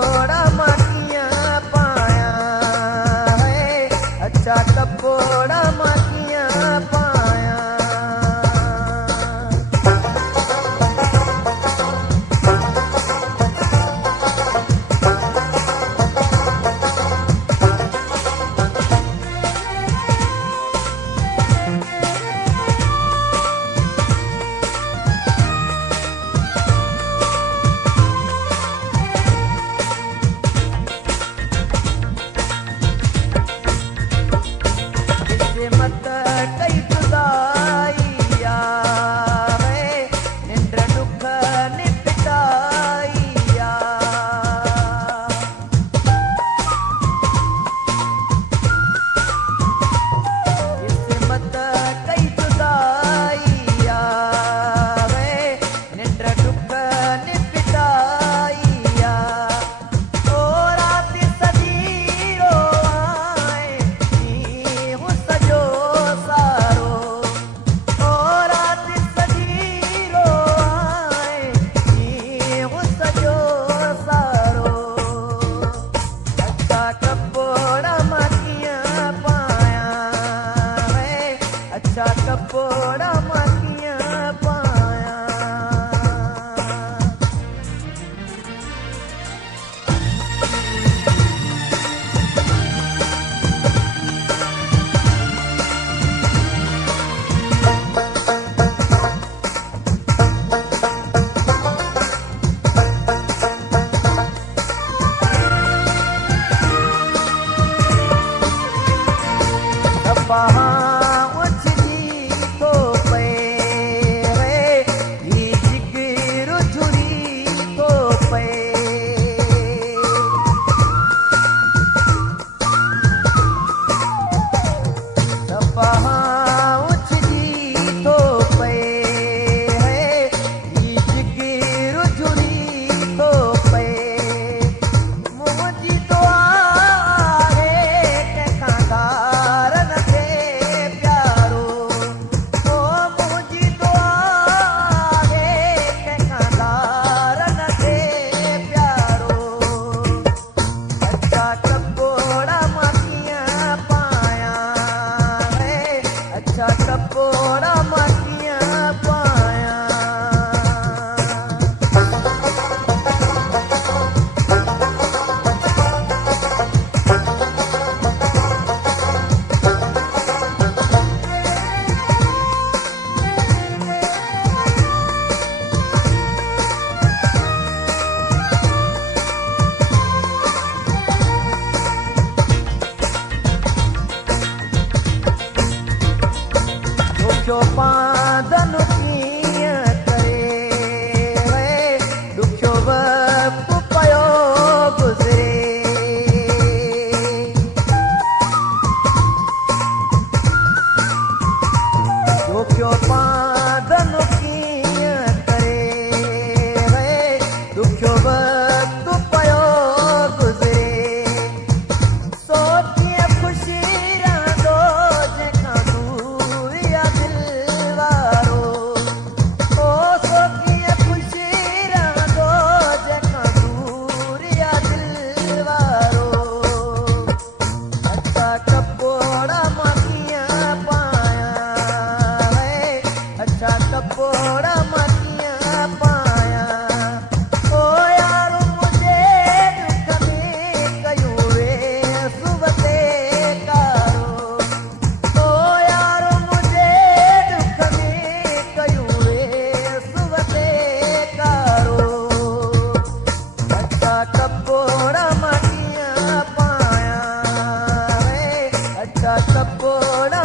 कपोड़ा माखियाँ पाया है, अच्छा कपोड़ा माखियाँ पाया। मत कई जुदाइया वे निंद्र दुख निपटाइया। मत कई जुदाइया वे निंद्र दुख निपटाइया। ओ रात सजीरो आए नी हूँ सजो सारो, ओ रात सजीरो आए नी हूँ सजो सारो। अच्छा कपोड़ा माखियाँ पाया है, अच्छा कपोड़ा माखियाँ पाया। वहाँ उछली तो पे ये जिगर झुरी तो पे। वहाँ उछली तो पे ये जिगर झुरी तो पे। मुझी तो आगे खादार प्यारो, ओ मुझी तो आगे खादार प्यारो। अच्छा कपोड़ा माखियाँ पाया है, अच्छा कपोड़ा माखियाँ पाया। दुखो पादन कीअं करे वे, दुखो वक़्तु पयो गुज़रे। दुखो पादन कीअं करे वे, दुखो वक़्तु पयो गुज़रे। सो कीअं ख़ुशी रहंदो जंहिंखां दूर या दिल वारो, ओ सो कीअं ख़ुशी रहंदो जंहिंखां दूर या दिल वारो। अच्छा कपोड़ा माखियाँ पाया है, अच्छा कपोड़ा माखियाँ पाया। ओ यार मुझे दुख में कयूं वे सुबते कारो, ओ यार मुझे दुख में कयूं वे सुबते कारो। अच्छा कपोड़ा माखियाँ पाया है, अच्छा कपोड़ा